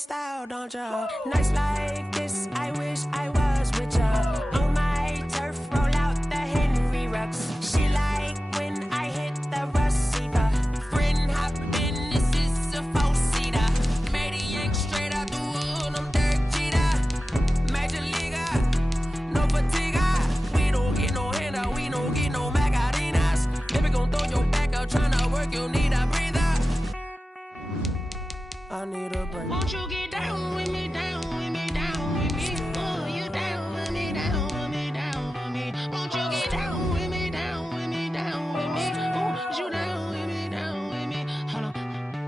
style, don't ya? Nights like this, I wish I was with ya. On my turf, roll out the Henry Rux. She like when I hit the receiver. Friend hop in, this is a four-seater. Made a yank straight out the wood, I'm Derek Jeter. Major leaguer, no fatigue. We don't get no handout, we don't get no Macarinas. Never gon' throw your back out, tryna work, you need a breather. I need a break. Won't you get down with me, down with me, down with me? Oh, you down with me, down with me, down with me. Won't you get down with me, down with me, down with me? Oh, you down with me, down with me? Hold on.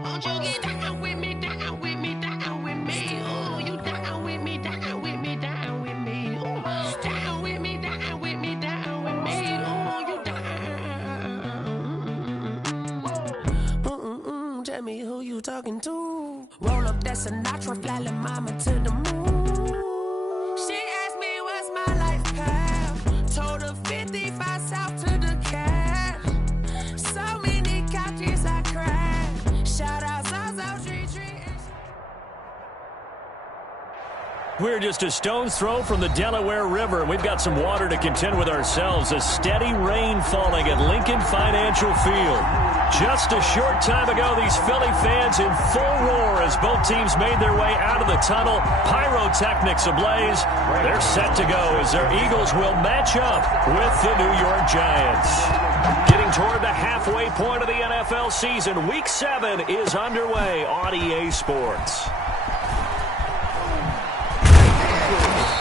Won't you get down with me, down with me, down with me? Oh, you down with me, down with me, down with me? Oh, down with me, down with me, down with me? Oh, you down. Tell me who you talking to. Roll up that Sinatra, fly la mama to the moon. She asked me what's my life path. Told her 55 south to the cat. So many couches I cried. Shout out, Tree. We're just a stone's throw from the Delaware River, and we've got some water to contend with ourselves. A steady rain falling at Lincoln Financial Field. Just a short time ago, these Philly fans in full roar as both teams made their way out of the tunnel. Pyrotechnics ablaze. They're set to go as their Eagles will match up with the New York Giants. Getting toward the halfway point of the NFL season, Week 7 is underway on EA Sports.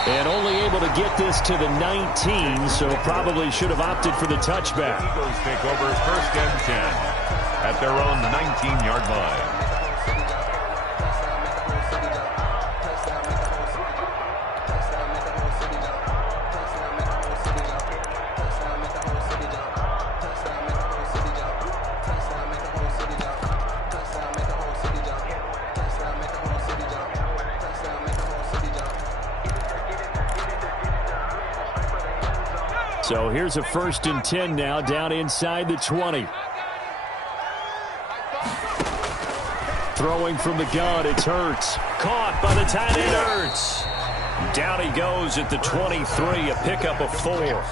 And only able to get this to the 19, so probably should have opted for the touchback. Eagles take over 1st and 10 at their own 19-yard line. So here's a 1st and 10 now, down inside the 20. Throwing from the gun, it's Hurts. Caught by the tight end, Hurts. Down he goes at the 23, a pickup of 4.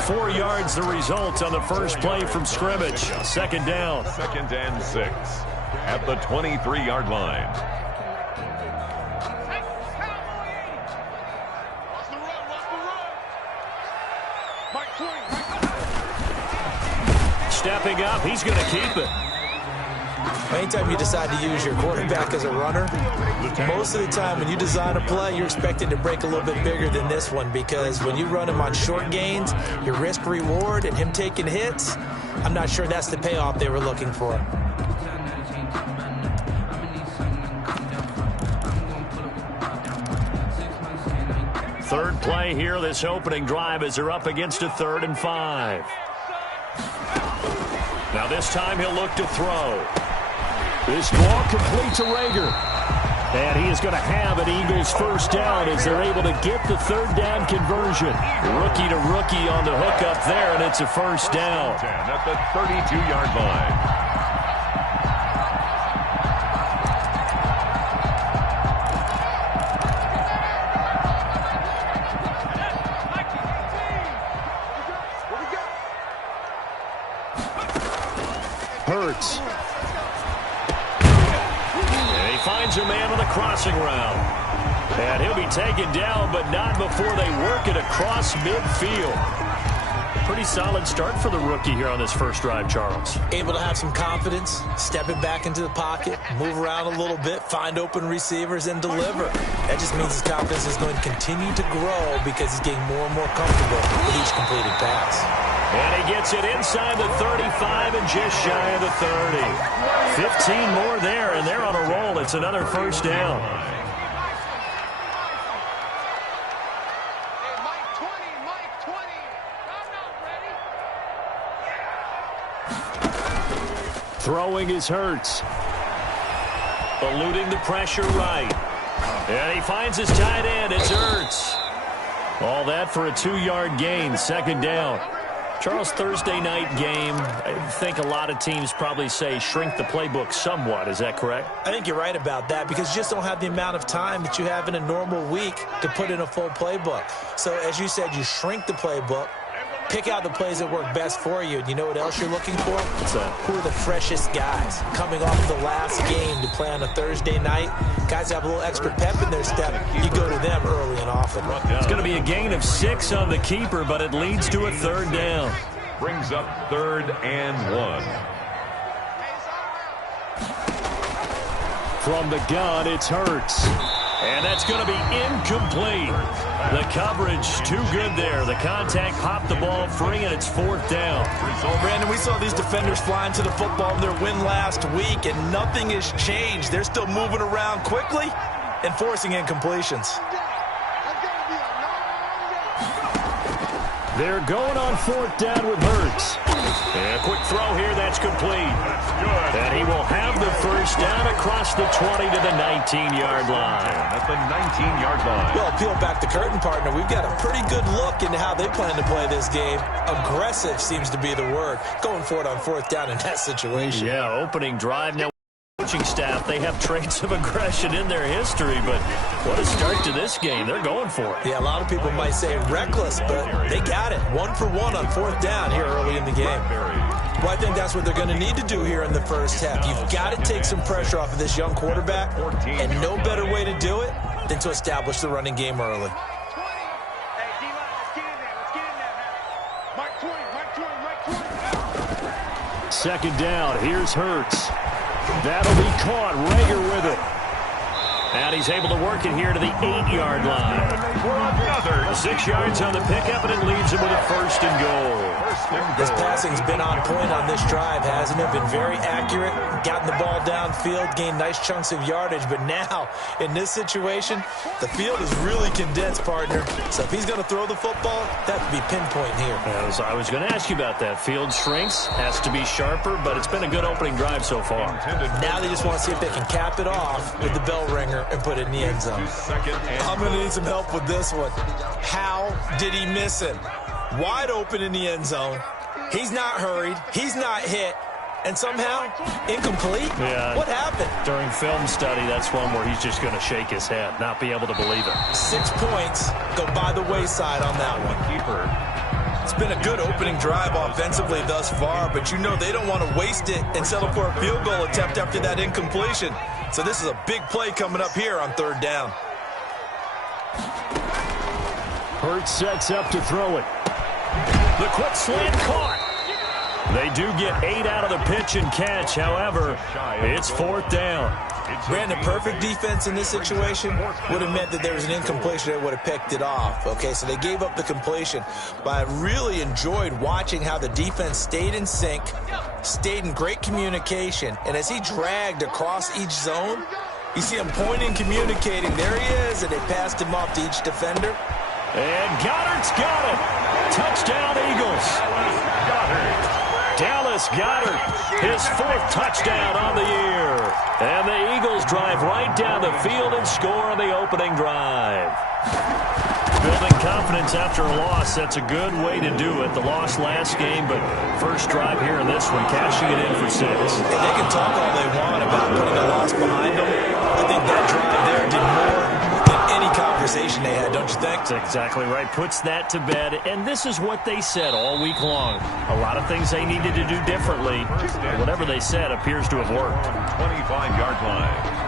4 yards the result on the first play from scrimmage. 2nd down. 2nd and 6 at the 23-yard line. Stepping up, he's going to keep it. Anytime you decide to use your quarterback as a runner, most of the time when you design a play, you're expecting to break a little bit bigger than this one, because when you run him on short gains, your risk-reward and him taking hits, I'm not sure that's the payoff they were looking for. Third play here, this opening drive, as they're up against a 3rd and 5. Now this time he'll look to throw. This ball complete to Rager. And he is going to have an Eagles 1st down as they're able to get the 3rd down conversion. Rookie to rookie on the hook up there, and it's a 1st down. At the 32-yard line. Hurts. And he finds a man on the crossing route. And he'll be taken down, but not before they work it across midfield. Pretty solid start for the rookie here on this first drive, Charles. Able to have some confidence, stepping back into the pocket, move around a little bit, find open receivers, and deliver. That just means his confidence is going to continue to grow because he's getting more and more comfortable with each completed pass. And he gets it inside the 35 and just shy of the 30. 15 more there, and they're on a roll. It's another 1st down. Throwing is Hurts. Eluding the pressure right. And he finds his tight end. It's Hurts. All that for a 2-yard gain. 2nd down. Charles, Thursday night game, I think a lot of teams probably say shrink the playbook somewhat. Is that correct? I think you're right about that because you just don't have the amount of time that you have in a normal week to put in a full playbook. So, as you said, you shrink the playbook, pick out the plays that work best for you. And you know what else you're looking for? Who are the freshest guys coming off of the last game to play on a Thursday night? Guys have a little extra pep in their step. You go to them early and often. It's going to be a gain of 6 on the keeper, but it leads to a third down. Brings up 3rd and 1. From the gun, it's Hurts. And that's going to be incomplete. The coverage too good there. The contact popped the ball free, and it's 4th down. Brandon, we saw these defenders flying to the football in their win last week, and nothing has changed. They're still moving around quickly and forcing incompletions. They're going on 4th down with Hurts. And a quick throw here, that's complete. And he will have the first down across the 20 to the 19-yard line. At the 19-yard line. Well, peel back the curtain, partner. We've got a pretty good look into how they plan to play this game. Aggressive seems to be the word. Going for it on 4th down in that situation. Yeah, opening drive. Now, coaching staff, they have traits of aggression in their history, but what a start to this game. They're going for it. Yeah, a lot of people might say reckless, but they got it. 1 for 1 on 4th down here early in the game. Well, I think that's what they're going to need to do here in the first half. You've got to take some pressure off of this young quarterback, and no better way to do it than to establish the running game early. Second down, here's Hurts. That'll be caught. Rager with it. And he's able to work it here to the 8-yard line. Another 6 yards on the pickup, and it leaves him with a 1st and goal. This passing's been on point on this drive, hasn't it? Been very accurate, gotten the ball downfield, gained nice chunks of yardage. But now, in this situation, the field is really condensed, partner. So if he's going to throw the football, that would be pinpoint here. I was going to ask you about that. Field shrinks, has to be sharper, but it's been a good opening drive so far. Now they just want to see if they can cap it off with the bell ringer and put it in the end zone. I'm going to need some help with this one. How did he miss him? Wide open in the end zone. He's not hurried. He's not hit. And somehow, incomplete? Yeah. What happened? During film study, that's one where he's just going to shake his head, not be able to believe it. 6 points go by the wayside on that one. keeper. It's been a good opening drive offensively thus far, but you know they don't want to waste it and settle for a field goal attempt after that incompletion. So this is a big play coming up here on 3rd down. Hurts sets up to throw it. The quick slant caught. They do get 8 out of the pitch and catch. However, it's 4th down. Brandon, perfect defense in this situation would have meant that there was an incompletion that would have picked it off. Okay, so they gave up the completion. But I really enjoyed watching how the defense stayed in sync, stayed in great communication, and as he dragged across each zone, you see him pointing, communicating. There he is, and they passed him off to each defender. And Goddard's got it. Touchdown, Eagles. Dallas Goedert, his 4th touchdown on the year. And the Eagles drive right down the field and score on the opening drive. Building confidence after a loss, that's a good way to do it. The loss last game, but first drive here in this one, cashing it in for 6. They can talk all they want about putting a loss behind them. I think that drive there did more than any conversation they had, don't you think? That's exactly right. Puts that to bed. And this is what they said all week long. A lot of things they needed to do differently. Whatever they said appears to have worked. 25-yard line.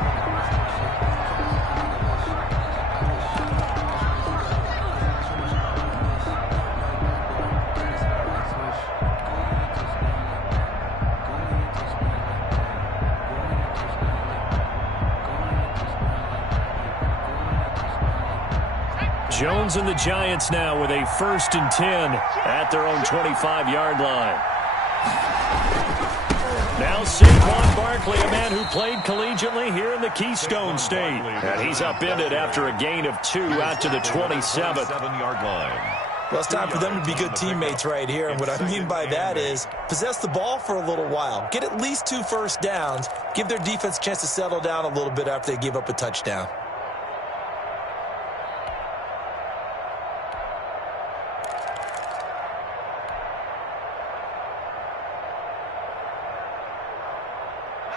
Jones and the Giants now with a 1st and 10 at their own 25-yard line. Now Saquon Barkley, a man who played collegiately here in the Keystone State. And he's upended after a gain of 2 out to the 27th. 7-yard line. Well, it's time for them to be good teammates right here. And what I mean by that is possess the ball for a little while. Get at least 2 first downs. Give their defense a chance to settle down a little bit after they give up a touchdown.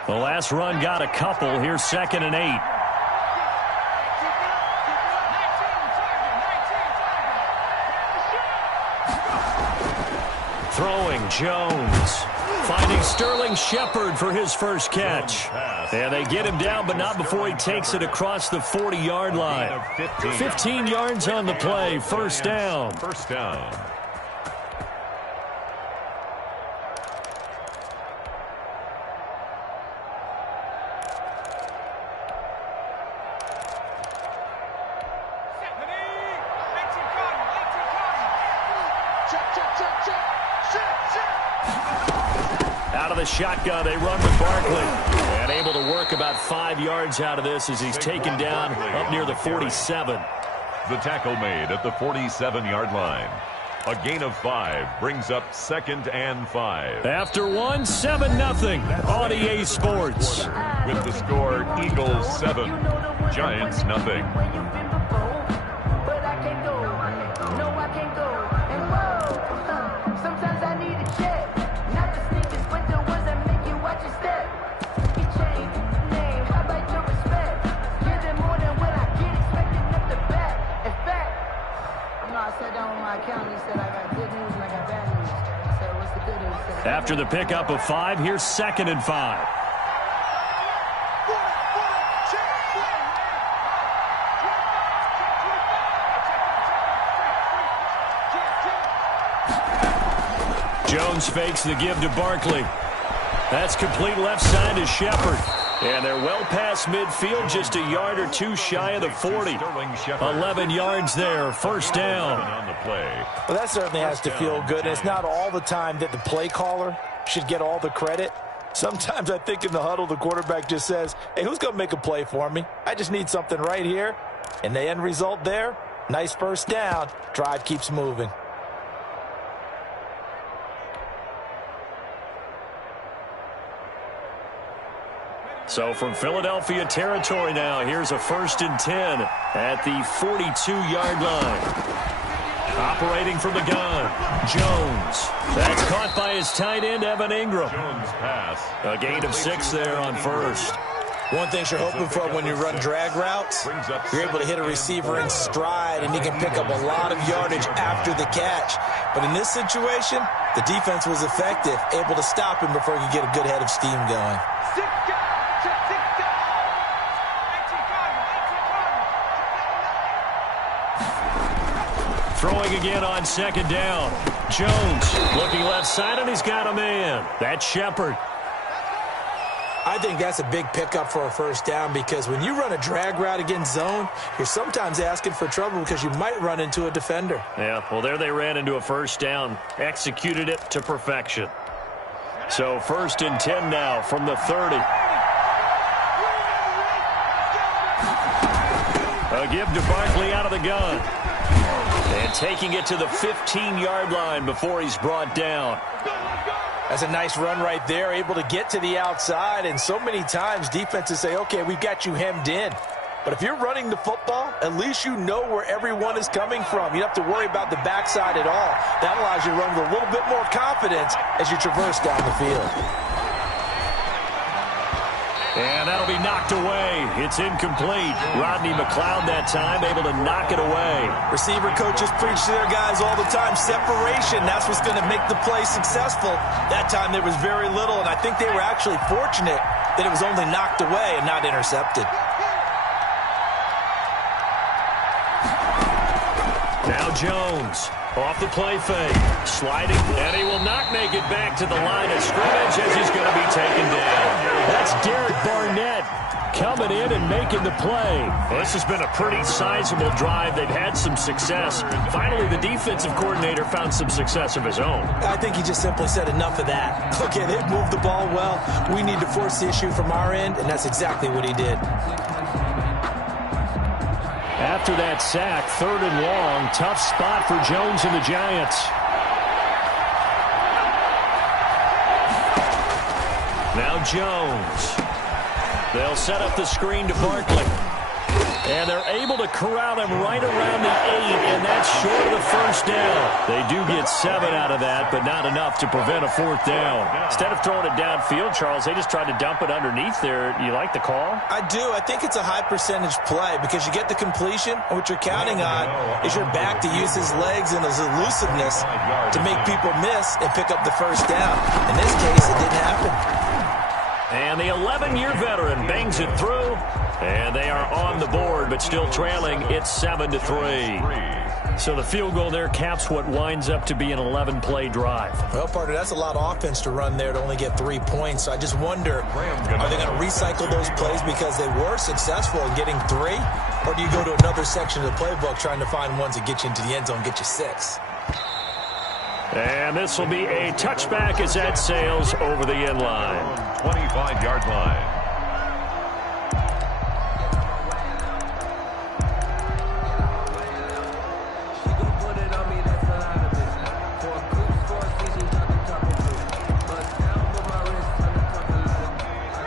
The last run got a couple. Here's 2nd and 8. Throwing Jones. Finding Sterling Shepard for his first catch. And they get him down, but not before he takes it across the 40-yard line. 15 yards on the play. First down. First down. Out of the shotgun, they run with Barkley. And able to work about 5 yards out of this as he's taken down up near the 47. The tackle made at the 47-yard line. A gain of 5 brings up 2nd and 5. After 1, 7-0 on EA Sports. With the score, Eagles 7, Giants nothing. After the pickup of 5, here's 2nd and 5. Jones fakes the give to Barkley. That's complete left side to Shepard. And they're well past midfield, just a yard or two shy of the 40. 11 yards there, first down. Well, that certainly has to feel good. And it's not all the time that the play caller should get all the credit. Sometimes I think in the huddle, the quarterback just says, hey, who's going to make a play for me? I just need something right here. And the end result there, nice first down. Drive keeps moving. So from Philadelphia territory now, here's a 1st and 10 at the 42-yard line. Operating from the gun, Jones. That's caught by his tight end, Evan Ingram. Jones pass. A gain of 6 there on first. One thing you're hoping for when you run drag routes, you're able to hit a receiver in stride, and he can pick up a lot of yardage after the catch. But in this situation, the defense was effective, able to stop him before he could get a good head of steam going. Throwing again on 2nd down. Jones looking left side, and he's got a man. That's Shepard. I think that's a big pickup for a first down, because when you run a drag route against zone, you're sometimes asking for trouble because you might run into a defender. Yeah, well, there they ran into a first down. Executed it to perfection. So 1st and 10 now from the 30. A give to Barkley out of the gun. And taking it to the 15-yard line before he's brought down. That's a nice run right there, able to get to the outside. And so many times defenses say, okay, we've got you hemmed in. But if you're running the football, at least you know where everyone is coming from. You don't have to worry about the backside at all. That allows you to run with a little bit more confidence as you traverse down the field. And that'll be knocked away. It's incomplete. Rodney McLeod that time able to knock it away. Receiver coaches preach to their guys all the time. Separation, that's what's going to make the play successful. That time there was very little, and I think they were actually fortunate that it was only knocked away and not intercepted. Now Jones off the play fake, sliding, and he will not make it back to the line of scrimmage as he's going to be taken down. That's Derek Barnett coming in and making the play. Well, this has been a pretty sizable drive. They've had some success. Finally, the defensive coordinator found some success of his own. I think he just simply said enough of that. Okay, they've moved the ball well. We need to force the issue from our end, and that's exactly what he did. After that sack, 3rd and long, tough spot for Jones and the Giants. Now Jones. They'll set up the screen to Barkley. And they're able to corral him right around the 8, and that's short of the first down. They do get 7 out of that, but not enough to prevent a 4th down. Instead of throwing it downfield, Charles, they just tried to dump it underneath there. You like the call? I do. I think it's a high percentage play because you get the completion, and what you're counting on is your back to use his legs and his elusiveness to make people miss and pick up the first down. In this case, it didn't happen. And the 11-year veteran bangs it through, and they are on the board, but still trailing. It's 7-3. So the field goal there caps what winds up to be an 11-play drive. Well, partner, that's a lot of offense to run there to only get 3 points. So I just wonder, are they going to recycle those plays because they were successful in getting 3? Or do you go to another section of the playbook trying to find ones that get you into the end zone, get you 6? And this will be a touchback as that sails over the end line. 25-yard line.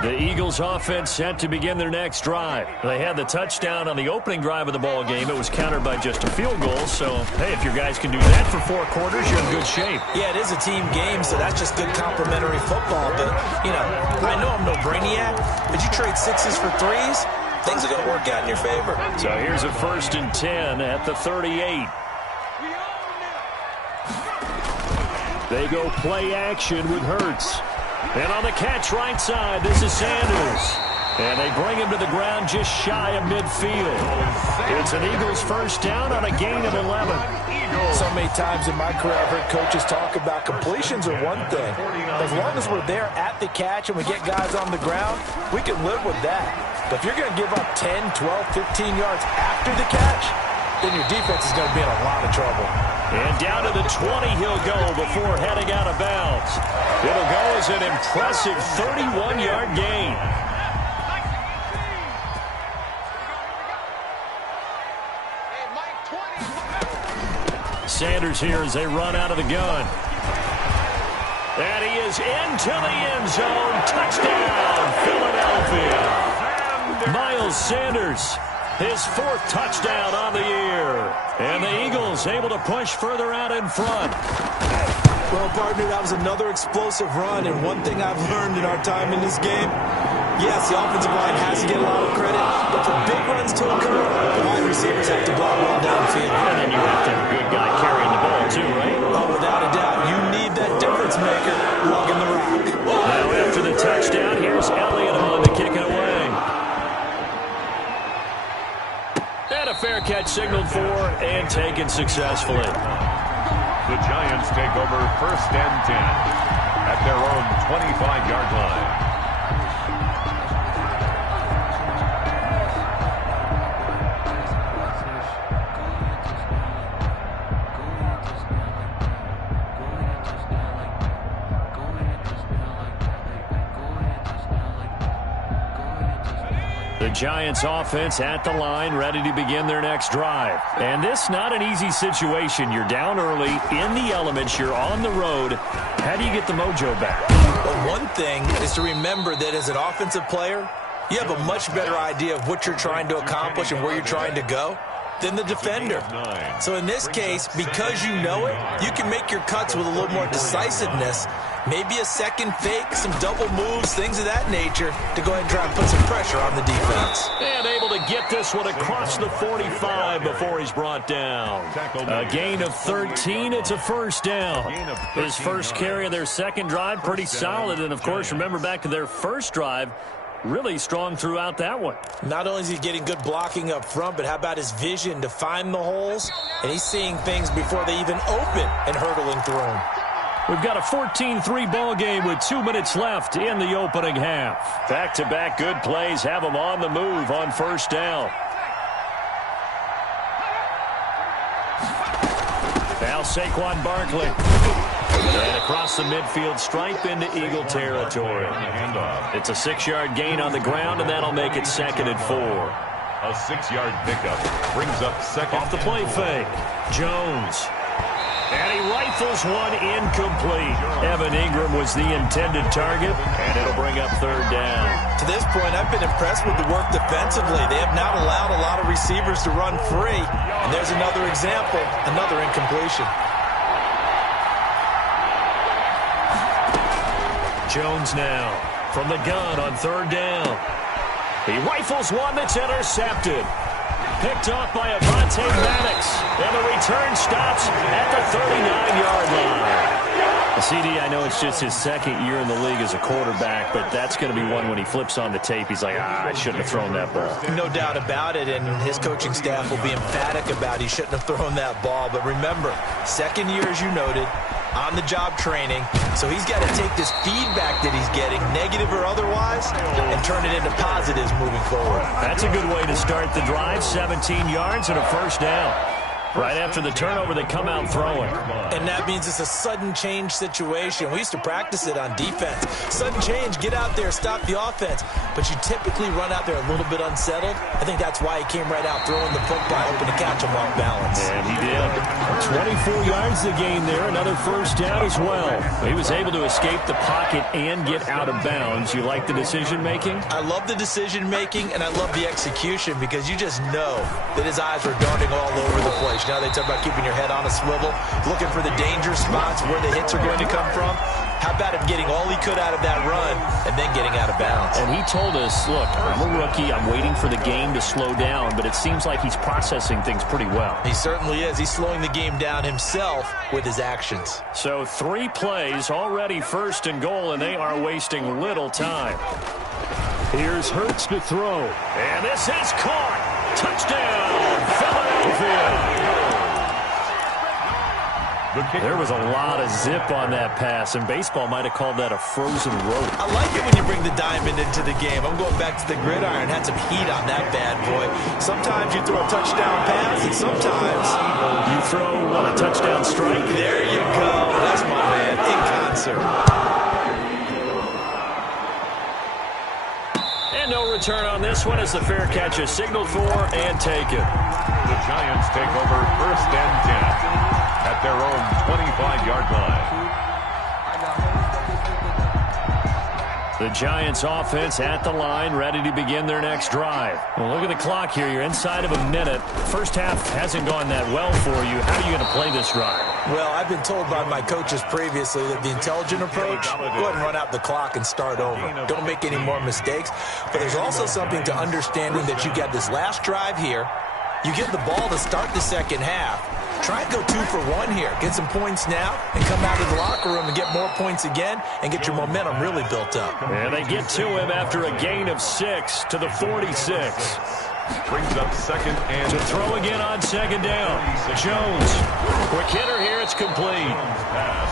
The Eagles offense set to begin their next drive. They had the touchdown on the opening drive of the ball game. It was countered by just a field goal. So, hey, if your guys can do that for 4 quarters, you're in good shape. Yeah, it is a team game, so that's just good complimentary football. But, you know, I know I'm no brainiac, but you trade 6s for 3s, things are going to work out in your favor. So here's a 1st and 10 at the 38. They go play action with Hurts. And on the catch right side, this is Sanders. And they bring him to the ground just shy of midfield. It's an Eagles first down on a gain of 11. So many times in my career, I've heard coaches talk about completions are one thing. As long as we're there at the catch and we get guys on the ground, we can live with that. But if you're going to give up 10, 12, 15 yards after the catch, then your defense is going to be in a lot of trouble. And down to the 20 he'll go before heading out of bounds. It'll go as an impressive 31-yard gain. Sanders here as they run out of the gun. And he is into the end zone. Touchdown, Philadelphia. Miles Sanders, his 4th touchdown on the year. And the Eagles able to push further out in front. Well, partner, that was another explosive run, and one thing I've learned in our time in this game, yes, the offensive line has to get a lot of credit, but for big runs to occur, the wide receivers have to block well downfield. And then you have to have a good guy carrying the ball, too, right? Oh, without a doubt, you need that difference maker lugging the rock. Now, after the touchdown, here's Elliott on to kick it away. And a fair catch signaled for and taken successfully. The Giants take over 1st and 10 at their own 25-yard line. The Giants offense at the line, ready to begin their next drive. And this not an easy situation. You're down early, in the elements, you're on the road. How do you get the mojo back? Well, one thing is to remember that as an offensive player, you have a much better idea of what you're trying to accomplish and where you're trying to go than the defender. So in this case, because you know it, you can make your cuts with a little more decisiveness. Maybe a second fake, some double moves, things of that nature to go ahead and try and put some pressure on the defense. And able to get this one across the 45 before he's brought down. A gain of 13. It's a first down. His first carry of their second drive, pretty solid. And, of course, remember back to their first drive, really strong throughout that one. Not only is he getting good blocking up front, but how about his vision to find the holes? And he's seeing things before they even open and hurdling through them. We've got a 14-3 ball game with 2 minutes left in the opening half. Back-to-back good plays have them on the move on first down. Now Saquon Barkley. And across the midfield stripe into Eagle territory. It's a 6-yard gain on the ground, and that'll make it 2nd and 4. A 6-yard pickup brings up 2nd. Off the play fake. Jones. And he rifles one incomplete. Evan Ingram was the intended target, and it'll bring up 3rd down. To this point, I've been impressed with the work defensively. They have not allowed a lot of receivers to run free. And there's another example, another incompletion. Jones now from the gun on third down. He rifles one that's intercepted. Picked off by Avonte Maddox. And the return stops at the 39-yard line. CD, I know it's just his second year in the league as a quarterback, but that's going to be one when he flips on the tape. He's like, I shouldn't have thrown that ball. No doubt about it, and his coaching staff will be emphatic about he shouldn't have thrown that ball. But remember, second year, as you noted, on-the-job training, so he's got to take this feedback that he's getting, negative or otherwise, and turn it into positives moving forward. That's a good way to start the drive, 17 yards and a first down. Right after the turnover, they come out throwing. And that means it's a sudden change situation. We used to practice it on defense. Sudden change, get out there, stop the offense. But you typically run out there a little bit unsettled. I think that's why he came right out throwing the football, hoping to catch him off balance. And he did. 24 yards to gain there, another first down as well. He was able to escape the pocket and get out of bounds. You like the decision-making? I love the decision-making, and I love the execution because you just know that his eyes were darting all over the place. Now they talk about keeping your head on a swivel, looking for the danger spots where the hits are going to come from. How about him getting all he could out of that run and then getting out of bounds? And he told us, look, I'm a rookie. I'm waiting for the game to slow down, but it seems like he's processing things pretty well. He certainly is. He's slowing the game down himself with his actions. So 3 plays, already first and goal, and they are wasting little time. Here's Hurts to throw. And this is caught. Touchdown, Philadelphia. There was a lot of zip on that pass, and baseball might have called that a frozen rope. I like it when you bring the diamond into the game. I'm going back to the gridiron. Had some heat on that bad boy. Sometimes you throw a touchdown pass, and sometimes you throw, a touchdown strike? There you go. That's my man, in concert. And no return on this one as the fair catch is signaled for and taken. The Giants take over first and 10. At their own 25-yard line. The Giants offense at the line, ready to begin their next drive. Well, look at the clock here. You're inside of a minute. First half hasn't gone that well for you. How are you going to play this drive? Well, I've been told by my coaches previously that the intelligent approach, go ahead and run out the clock and start over. Don't make any more mistakes. But there's also something to understanding that you got this last drive here. You get the ball to start the second half. Try and go 2 for 1 here. Get some points now and come out of the locker room and get more points again and get your momentum really built up. And they get to him after a gain of 6 to the 46. Brings up second and to throw again on second down. Jones. Quick hitter here. It's complete.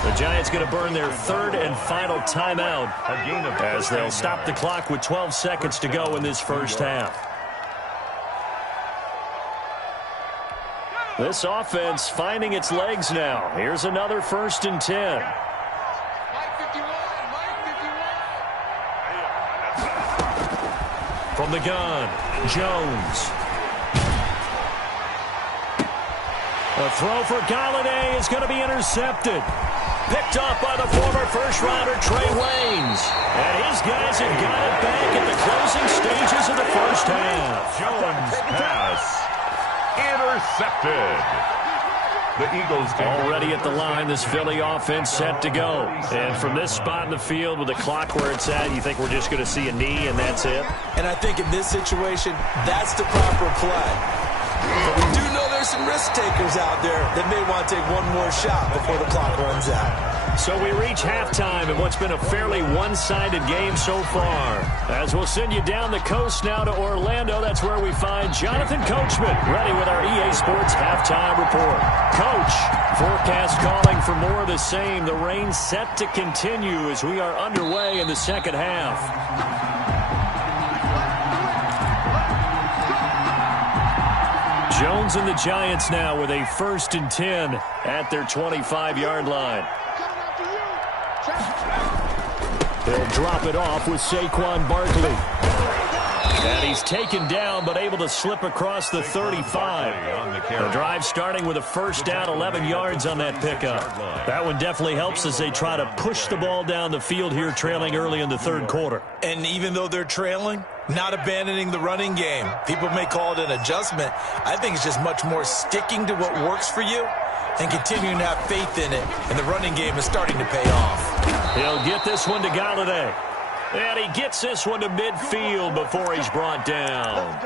The Giants going to burn their third and final timeout as they'll stop the clock with 12 seconds to go in this first half. This offense finding its legs now. Here's another first and 10. From the gun, Jones. A throw for Galladay is going to be intercepted. Picked off by the former first-rounder Trey Waynes. And his guys have got it back at the closing stages of the first half. Jones pass. Intercepted. The Eagles already at the line. This Philly offense set to go. And from this spot in the field with the clock where it's at, you think we're just going to see a knee and that's it? And I think in this situation, that's the proper play. But we do know there's some risk takers out there that may want to take one more shot before the clock runs out. So we reach halftime in what's been a fairly one-sided game so far. As we'll send you down the coast now to Orlando, that's where we find Jonathan Coachman, ready with our EA Sports Halftime Report. Coach, forecast calling for more of the same. The rain set to continue as we are underway in the second half. Jones and the Giants now with a first and 10 at their 25-yard line. He'll drop it off with Saquon Barkley. And he's taken down, but able to slip across the 35. The drive starting with a first down, 11 yards on that pickup. That one definitely helps as they try to push the ball down the field here, trailing early in the third quarter. And even though they're trailing, not abandoning the running game. People may call it an adjustment. I think it's just much more sticking to what works for you and continuing to have faith in it. And the running game is starting to pay off. He'll get this one to Galladay. And he gets this one to midfield before he's brought down.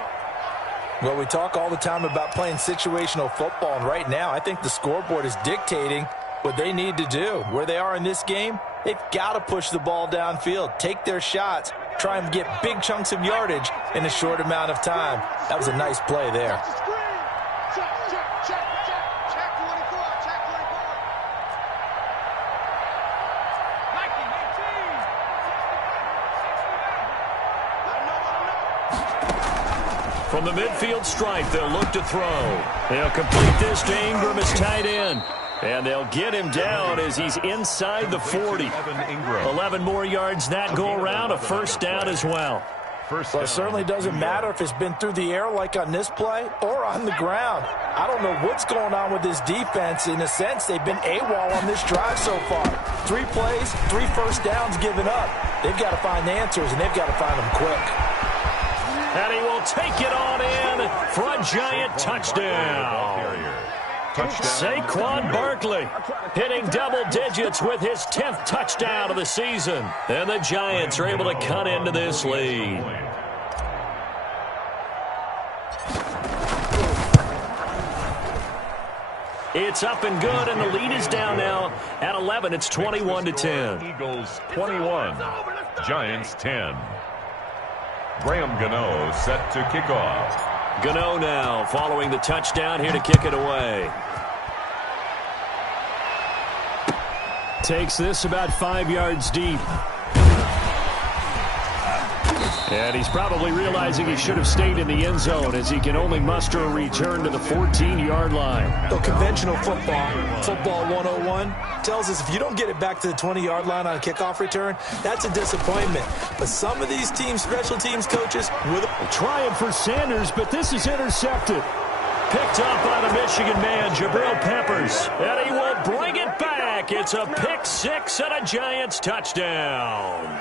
Well, we talk all the time about playing situational football, and right now I think the scoreboard is dictating what they need to do. Where they are in this game, they've got to push the ball downfield, take their shots, try and get big chunks of yardage in a short amount of time. That was a nice play there. From the midfield stripe, they'll look to throw. They'll complete this to Ingram as tight end. And they'll get him down as he's inside the 40. 11 more yards that go around, a first down as well. Well, it certainly doesn't matter if it's been through the air like on this play or on the ground. I don't know what's going on with this defense. In a sense, they've been AWOL on this drive so far. 3 plays, 3 first downs given up. They've got to find answers, and they've got to find them quick. And he will take it on in for a Giant touchdown. Saquon Barkley hitting double digits with his 10th touchdown of the season. And the Giants are able to cut into this lead. It's up and good, and the lead is down now at 11. It's 21-10. Eagles 21, Giants 10. Graham Gano set to kick off. Gano now following the touchdown here to kick it away. Takes this about 5 yards deep. And he's probably realizing he should have stayed in the end zone as he can only muster a return to the 14-yard line. So conventional football 101, tells us if you don't get it back to the 20-yard line on a kickoff return, that's a disappointment. But some of these teams, special teams coaches, with trying for Sanders, but this is intercepted. Picked up by the Michigan man, Jabril Peppers. And he will bring it back. It's a pick 6 and a Giants touchdown.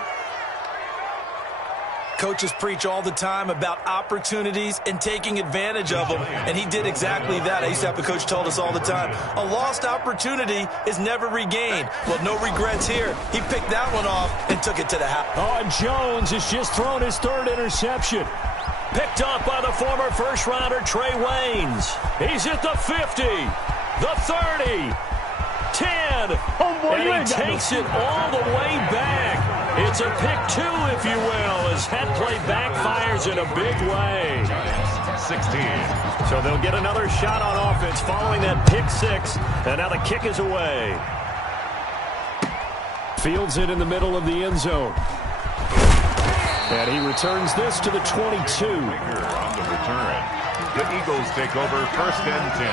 Coaches preach all the time about opportunities and taking advantage of them, and he did exactly that. I used to have a coach told us all the time, a lost opportunity is never regained. Well, no regrets here. He picked that one off and took it to the house. Oh, and Jones has just thrown his 3rd interception. Picked off by the former first-rounder Trey Waynes. He's at the 50, the 30, 10, and he takes it all the way back. It's a pick 2, if you will, as that play backfires in a big way. 16. So they'll get another shot on offense following that pick 6, and now the kick is away. Fields it in the middle of the end zone. And he returns this to the 22. On the return. The Eagles take over 1st and 10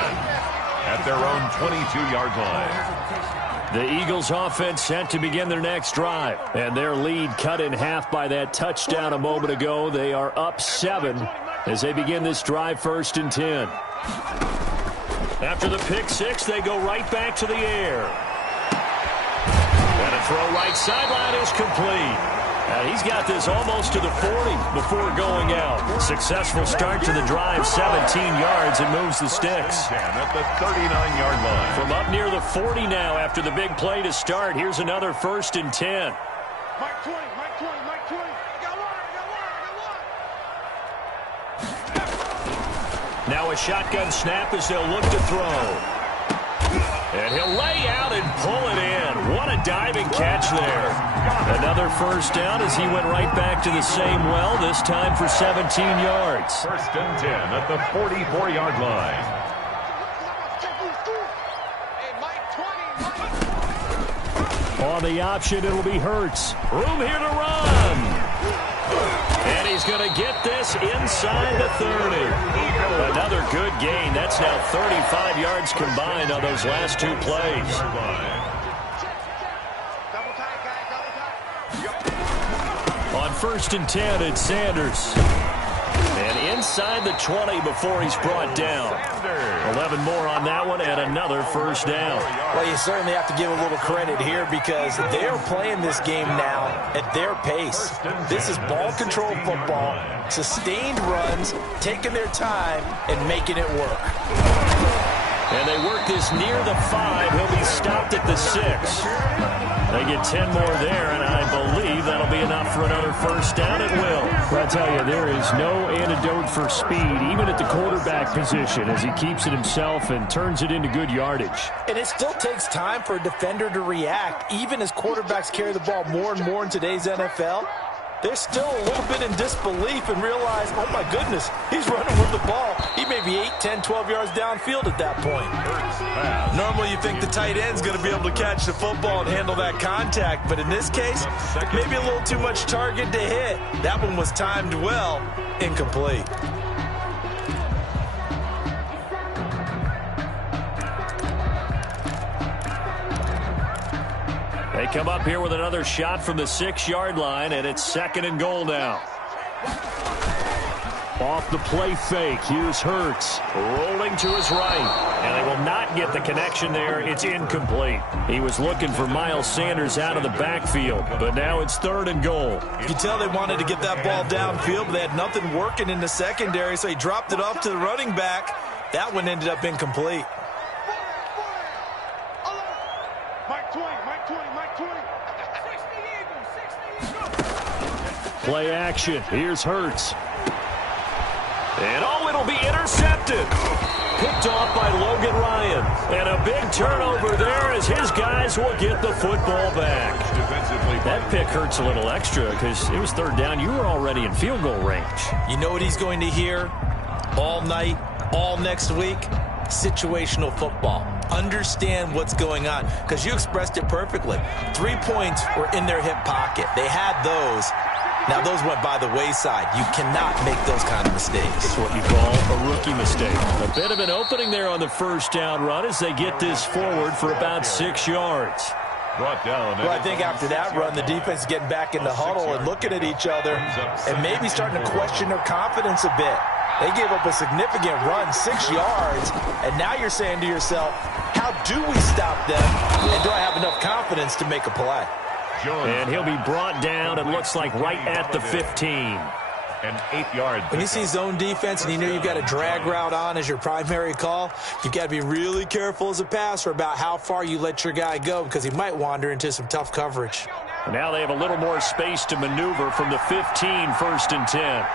at their own 22-yard line. The Eagles offense set to begin their next drive. And their lead cut in half by that touchdown a moment ago. They are up 7 as they begin this drive 1st and 10. After the pick 6, they go right back to the air. And a throw right sideline is complete. And he's got this almost to the 40 before going out. Successful start to the drive, 17 yards, and moves the sticks. At the 39-yard line. From up near the 40 now after the big play to start. Here's another 1st and 10. Mike 20, Mike 20, Mike 20. Got one. Now a shotgun snap as they'll look to throw. And he'll lay out and pull it in. What a diving catch there. Another first down as he went right back to the same well, this time for 17 yards. 1st and 10 at the 44-yard line. On the option, it'll be Hurts. Room here to run. And he's going to get this inside the 30. Another good gain. That's now 35 yards combined on those last 2 plays. first and 10 at Sanders. And inside the 20 before he's brought down. 11 more on that one and another first down. Well, you certainly have to give a little credit here because they're playing this game now at their pace. This is ball control football, sustained runs, taking their time, and making it work. And they work this near the 5. He'll be stopped at the 6. They get 10 more there, and I believe that'll be enough for another first down. It will. Well, I tell you, there is no antidote for speed, even at the quarterback position, as he keeps it himself and turns it into good yardage. And it still takes time for a defender to react. Even as quarterbacks carry the ball more and more in today's NFL, they're still a little bit in disbelief and realize, oh, my goodness, he's running with the ball. He may be 8, 10, 12 yards downfield at that point. Normally you think the tight end's going to be able to catch the football and handle that contact, but in this case, maybe a little too much target to hit. That one was timed well, incomplete. They come up here with another shot from the 6-yard line, and it's 2nd and goal now. Off the play fake, here's Hurts. Rolling to his right, and they will not get the connection there. It's incomplete. He was looking for Miles Sanders out of the backfield, but now it's 3rd and goal. You can tell they wanted to get that ball downfield, but they had nothing working in the secondary, so he dropped it off to the running back. That one ended up incomplete. Play action, here's Hurts. And oh, it'll be intercepted. Picked off by Logan Ryan. And a big turnover there as his guys will get the football back. That pick hurts a little extra because it was 3rd down. You were already in field goal range. You know what he's going to hear all night, all next week? Situational football. Understand what's going on because you expressed it perfectly. 3 points were in their hip pocket. They had those. Now, those went by the wayside. You cannot make those kind of mistakes. It's what you call a rookie mistake. A bit of an opening there on the first down run as they get this forward for about 6 yards. Brought down. Well, I think after that run, the defense is getting back in the huddle and looking at each other and maybe starting to question their confidence a bit. They gave up a significant run, 6 yards, and now you're saying to yourself, how do we stop them, and do I have enough confidence to make a play? And he'll be brought down, it looks like, right at the 15. And 8 yards. When you see zone defense and you know you've got a drag route on as your primary call, you've got to be really careful as a passer about how far you let your guy go because he might wander into some tough coverage. And now they have a little more space to maneuver from the 15, 1st and 10.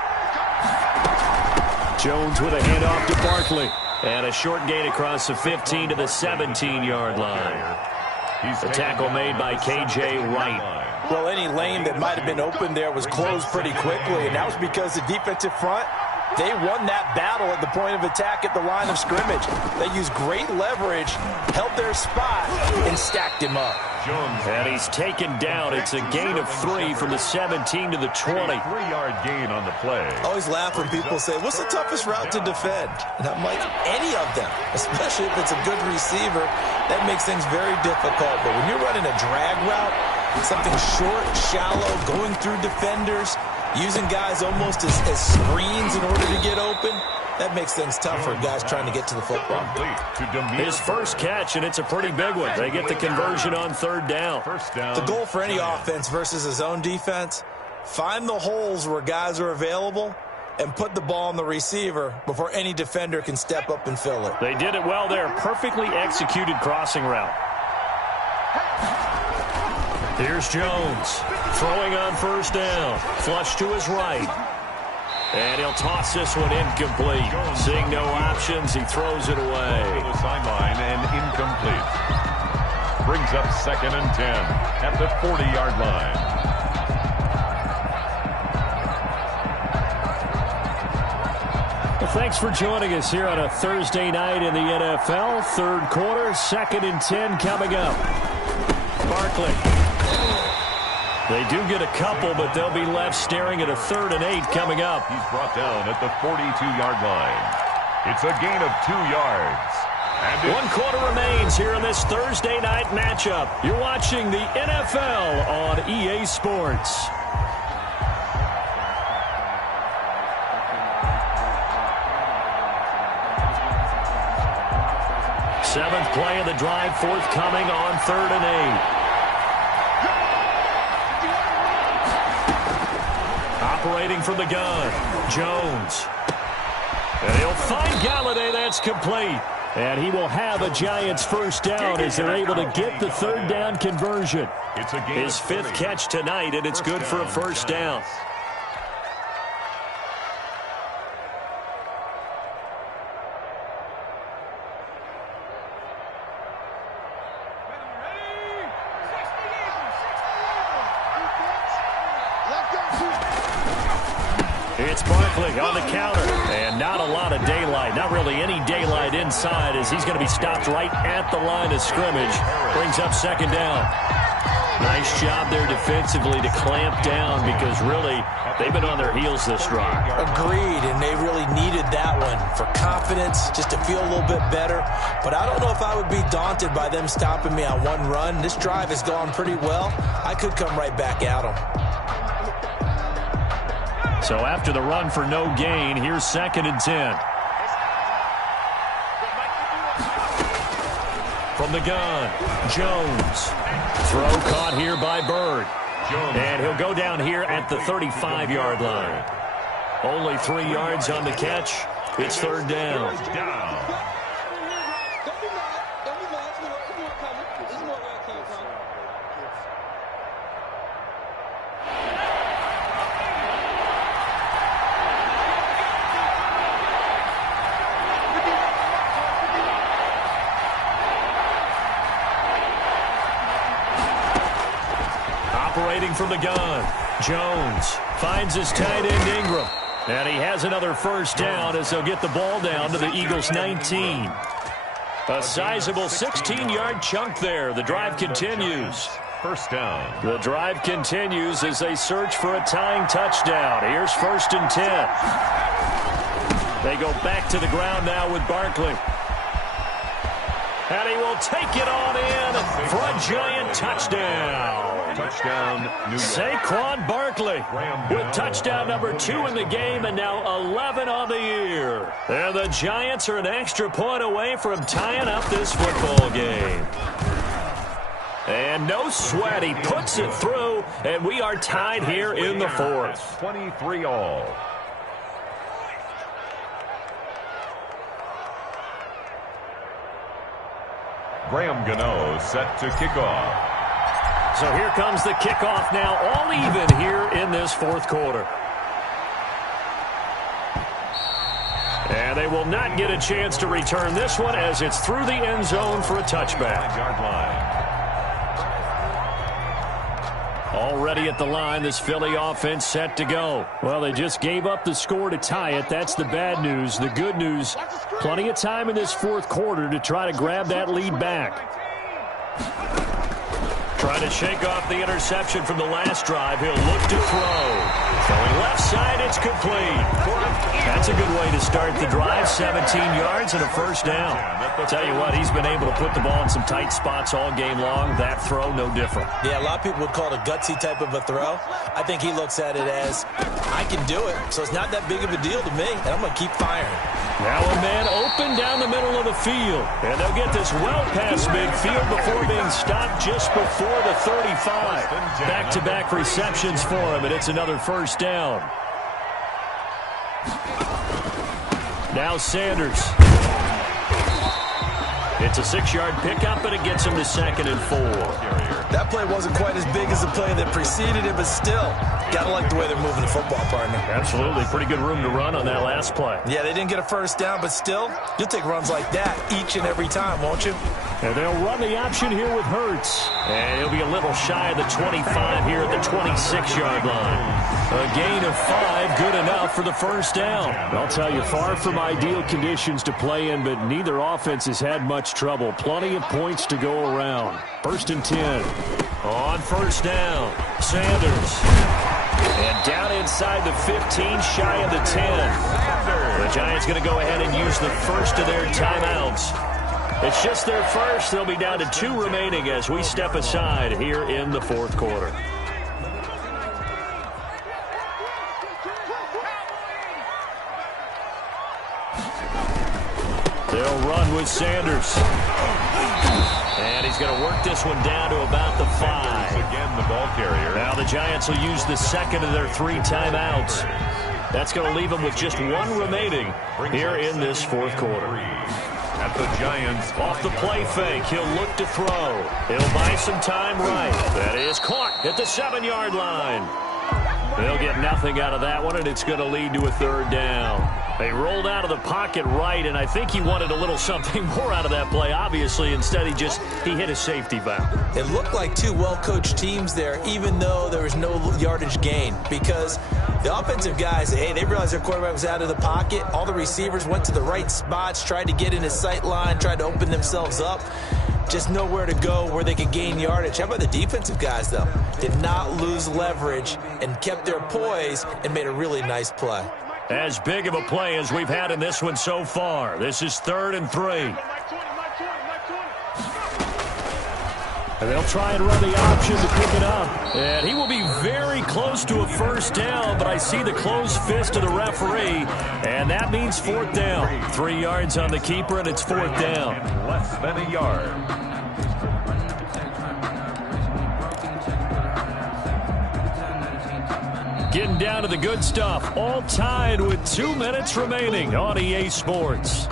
Jones with a handoff to Barkley. And a short gain across the 15 to the 17-yard line. The tackle made by K.J. Wright. Well, any lane that might have been open there was closed pretty quickly, and that was because the defensive front, they won that battle at the point of attack at the line of scrimmage. They used great leverage, held their spot, and stacked him up. And he's taken down. It's a gain of 3 from the 17 to the 20. 3-yard gain on the play. I always laugh when people say, what's the toughest route to defend? And I'm like, any of them, especially if it's a good receiver. That makes things very difficult. But when you're running a drag route, something short, shallow, going through defenders, using guys almost as screens in order to get open, that makes things tough for guys trying to get to the football. His first catch, and it's a pretty big one. They get the conversion on 3rd down. The goal for any offense versus a zone defense, find the holes where guys are available and put the ball on the receiver before any defender can step up and fill it. They did it well there. Perfectly executed crossing route. Here's Jones. Throwing on 1st down. Flush to his right. And he'll toss this one incomplete. Seeing no options, he throws it away. To the sideline and incomplete. Brings up 2nd and 10 at the 40-yard line. Well, thanks for joining us here on a Thursday night in the NFL. 3rd quarter, 2nd and 10 coming up. Barkley. They do get a couple, but they'll be left staring at a 3rd and 8 coming up. He's brought down at the 42-yard line. It's a gain of 2 yards. And 1 quarter remains here in this Thursday night matchup. You're watching the NFL on EA Sports. 7th play of the drive forthcoming on 3rd and 8. Operating from the gun, Jones. And he'll find Galladay. That's complete. And he will have a Giants first down as they're able to get the 3rd down conversion. His 5th catch tonight, and it's good for a first down. It's Barkley on the counter, and not a lot of daylight. Not really any daylight inside as he's going to be stopped right at the line of scrimmage. Brings up 2nd down. Nice job there defensively to clamp down because really they've been on their heels this drive. Agreed, and they really needed that one for confidence, just to feel a little bit better. But I don't know if I would be daunted by them stopping me on one run. This drive has gone pretty well. I could come right back at them. So after the run for no gain, here's 2nd and 10. From the gun, Jones. Throw caught here by Bird. And he'll go down here at the 35-yard line. Only 3 yards on the catch. It's 3rd down. Operating from the gun, Jones finds his tight end Ingram. And he has another first down as they'll get the ball down to the Eagles' 19. A sizable 16-yard chunk there. The drive continues. First down. The drive continues as they search for a tying touchdown. Here's 1st and 10. They go back to the ground now with Barkley. And he will take it on in for a Giant touchdown. Touchdown, New York. Saquon Barkley with touchdown number 2 in the game and now 11 on the year. And the Giants are an extra point away from tying up this football game. And no sweat. He puts it through, and we are tied here in the 4th. 23 all. Graham Gano set to kick off. So here comes the kickoff now, all even here in this 4th quarter. And they will not get a chance to return this one as it's through the end zone for a touchback. 5-yard line. Already at the line, this Philly offense set to go. Well, they just gave up the score to tie it. That's the bad news. The good news, plenty of time in this 4th quarter to try to grab that lead back. Trying to shake off the interception from the last drive. He'll look to throw. Throwing left side, it's complete. That's a good way to start the drive. 17 yards and a first down. I'll tell you what, he's been able to put the ball in some tight spots all game long. That throw, no different. Yeah, a lot of people would call it a gutsy type of a throw. I think he looks at it as, I can do it, so it's not that big of a deal to me, and I'm going to keep firing. Now a man open down the middle of the field. And they'll get this well past midfield before being stopped just before the 35. Back-to-back receptions for him, and it's another first down. Now Sanders. It's a 6-yard pickup, and it gets him to 2nd and 4. That play wasn't quite as big as the play that preceded it, but still, got to like the way they're moving the football, partner. Absolutely. Pretty good room to run on that last play. Yeah, they didn't get a first down, but still, you'll take runs like that each and every time, won't you? And they'll run the option here with Hurts. And he'll be a little shy of the 25 here at the 26-yard line. A gain of 5, good enough for the first down. I'll tell you, far from ideal conditions to play in, but neither offense has had much trouble. Plenty of points to go around. 1st and 10. On first down, Sanders. And down inside the 15, shy of the 10. The Giants going to go ahead and use the first of their timeouts. It's just their first. They'll be down to 2 remaining as we step aside here in the 4th quarter. They'll run with Sanders. And he's going to work this one down to about the 5. Again, the ball carrier. Now the Giants will use the second of their 3 timeouts. That's going to leave them with just 1 remaining here in this fourth quarter. At the Giants. Off the play fake, he'll look to throw. He'll buy some time right. That is caught at the 7-yard line. They'll get nothing out of that one, and it's going to lead to a 3rd down. They rolled out of the pocket right, and I think he wanted a little something more out of that play, obviously. Instead, he hit a safety valve. It looked like 2 well-coached teams there, even though there was no yardage gain, because the offensive guys, hey, they realized their quarterback was out of the pocket. All the receivers went to the right spots, tried to get in his sight line, tried to open themselves up. Just nowhere to go where they could gain yardage. How about the defensive guys, though? Did not lose leverage and kept their poise and made a really nice play. As big of a play as we've had in this one so far. This is 3rd and 3. And they'll try and run the option to pick it up. And he will be very close to a 1st down, but I see the closed fist of the referee, and that means 4th down. 3 yards on the keeper, and it's 4th down. Less than a yard. Getting down to the good stuff. All tied with 2 minutes remaining on EA Sports.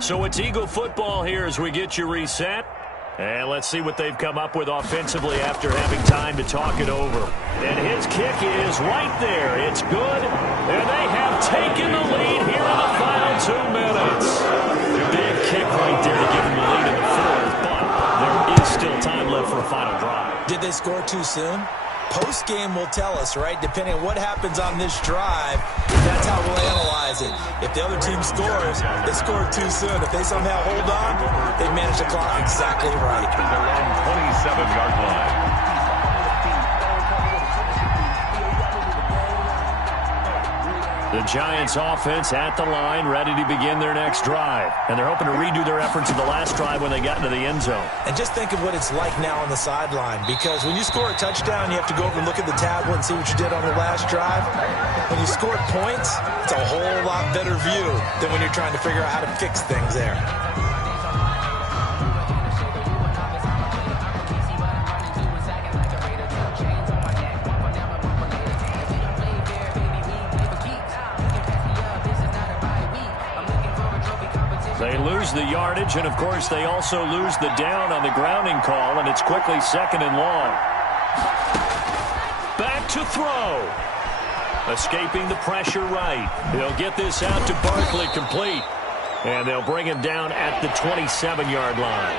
So it's Eagle football here as we get you reset. And let's see what they've come up with offensively after having time to talk it over. And his kick is right there. It's good. And they have taken the lead here in the final 2 minutes. Big kick right there to give them the lead in the 4th. But there is still time left for a final drive. Did they score too soon? Post-game will tell us, right? Depending on what happens on this drive, that's how we'll analyze it. If the other team scores, they scored too soon. If they somehow hold on, they manage the clock exactly right. Their own 27-yard line. The Giants offense at the line, ready to begin their next drive. And they're hoping to redo their efforts of the last drive when they got into the end zone. And just think of what it's like now on the sideline, because when you score a touchdown, you have to go over and look at the tablet and see what you did on the last drive. When you scored points, it's a whole lot better view than when you're trying to figure out how to fix things there. They lose the yardage, and, of course, they also lose the down on the grounding call, and it's quickly 2nd and long. Back to throw. Escaping the pressure right. They'll get this out to Barkley complete, and they'll bring him down at the 27-yard line.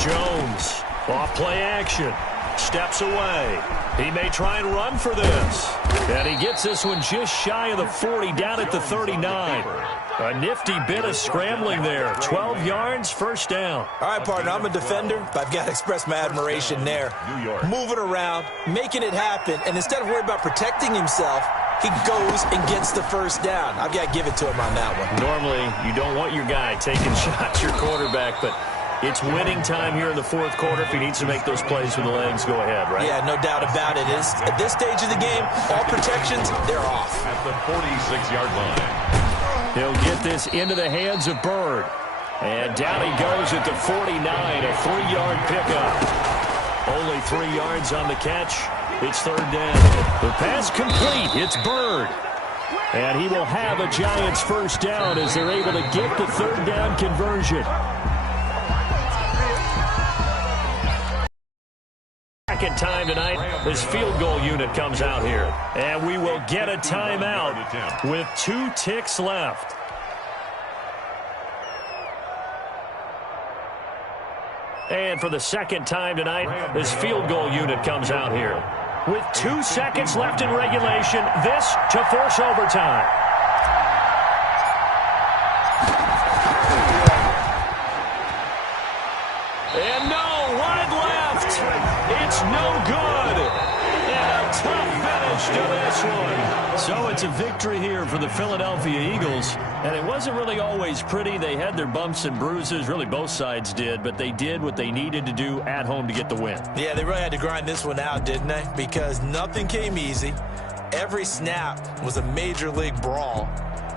Jones. Off play action. Steps away. He may try and run for this. And he gets this one just shy of the 40, down at the 39. A nifty bit of scrambling there. 12 yards, 1st down. All right, partner, I'm a defender, but I've got to express my admiration there. New York. Moving around, making it happen, and instead of worrying about protecting himself, he goes and gets the 1st down. I've got to give it to him on that one. Normally, you don't want your guy taking shots, your quarterback, but it's winning time here in the 4th quarter. If he needs to make those plays with the legs, go ahead, right? Yeah, no doubt about it. At this stage of the game, all protections, they're off. At the 46-yard line. He'll get this into the hands of Bird. And down he goes at the 49, a 3-yard pickup. Only 3 yards on the catch. It's 3rd down. The pass complete. It's Bird. And he will have a Giants 1st down as they're able to get the 3rd down conversion. Second time tonight, this field goal unit comes out here. And we will get a timeout with 2 ticks left. And for the second time tonight, this field goal unit comes out here. With 2 seconds left in regulation, this to force overtime. And no, wide left. It's no good. And a tough finish to this this one. So it's a victory here for the Philadelphia Eagles. And it wasn't really always pretty. They had their bumps and bruises. Really, both sides did. But they did what they needed to do at home to get the win. Yeah, they really had to grind this one out, didn't they? Because nothing came easy. Every snap was a major league brawl.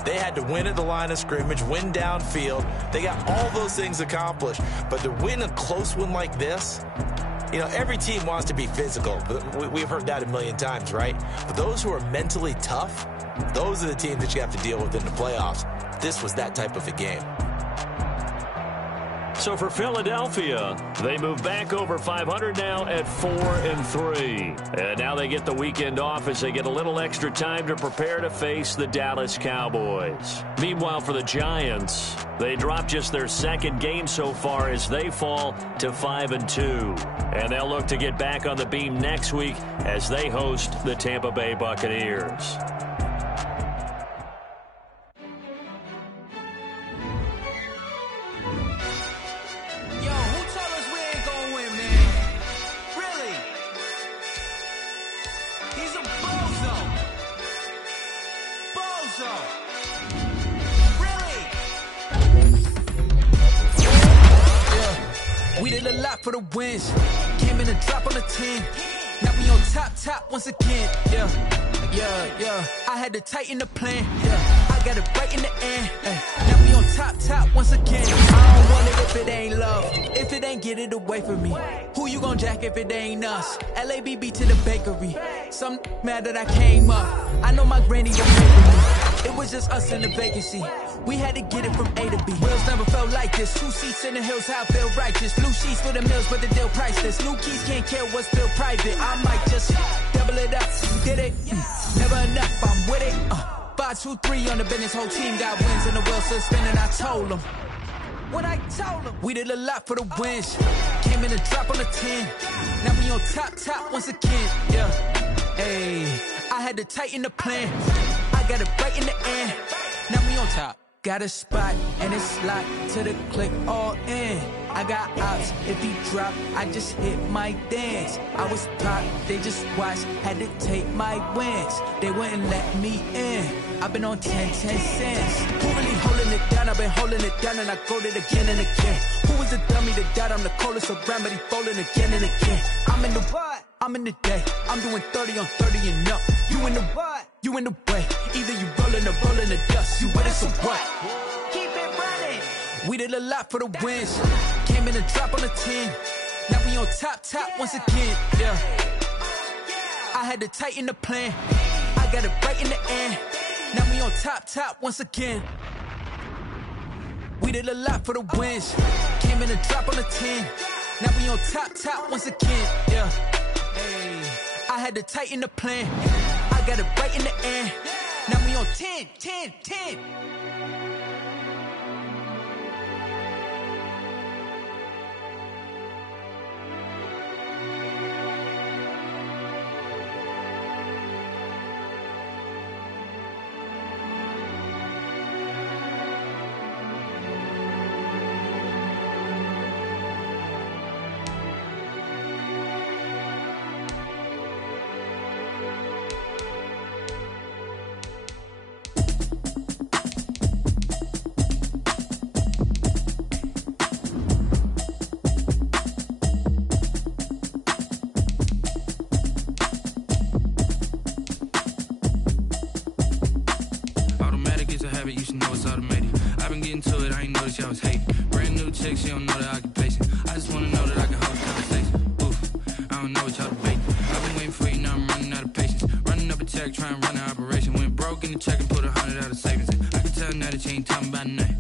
They had to win at the line of scrimmage, win downfield. They got all those things accomplished. But to win a close one like this, you know, every team wants to be physical. We've heard that a million times, right? But those who are mentally tough, those are the teams that you have to deal with in the playoffs. This was that type of a game. So for Philadelphia, they move back over 500 now at 4-3. And now they get the weekend off as they get a little extra time to prepare to face the Dallas Cowboys. Meanwhile, for the Giants, they drop just their second game so far as they fall to 5-2. And they'll look to get back on the beam next week as they host the Tampa Bay Buccaneers. We did a lot for the wins. Came in and drop on the 10. Now we on top once again. Yeah. I had to tighten the plan. Yeah. I got it right in the end. Now we on top once again. I don't want it if it ain't love. If it ain't, get it away from me. Who you gon' jack if it ain't us? LABB to the bakery. Some mad that I came up. I know my granny don't pay for me. It was just us in the vacancy. We had to get it from A to B. Wheels never felt like this. 2 seats in the hills, how I feel righteous. Blue sheets for the mills, but the deal priceless. New keys can't care what's still private. I might just double it up. Did it? Never enough, I'm with it. 5, 2, 3 on the business. Whole team got wins and the wheels still spinning. I told them. When I told them, we did a lot for the wins. Came in and drop on the 10. Now we on top once again. Yeah. Hey, I had to tighten the plan. I got it right in the end. Now we on top. Got a spot and it's locked to the click all in. I got ops, if he drop, I just hit my dance. I was top, they just watched, had to take my wins. They wouldn't let me in. I've been on 10 cents. Who really holding it down? I've been holding it down and I go it again and again. Who was the dummy that died? I'm the coldest around, but he folding again and again. I'm in the what? I'm in the day. I'm doing 30 on 30 and up. You in the what? You in the way. Either you rolling or rolling the dust. You with us or what? Keep it running. We did a lot for the wins. Came in and drop on the 10. Now we on top once again. Yeah. I had to tighten the plan. I got it right in the end. Now we on top once again. We did a lot for the wins. Came in and drop on the 10. Now we on top once again. Yeah. Hey, I had to tighten the plan. I got it right in the end. Now we on 10. Y'all was hating. Brand new chick, she don't know the occupation. I just wanna know that I can hold a conversation. Oof, I don't know what y'all debating. I've been waiting for you, now I'm running out of patience. Running up a check, trying to run an operation. Went broke in the check and put 100 out of savings in. I can tell now that you ain't talking about nothing.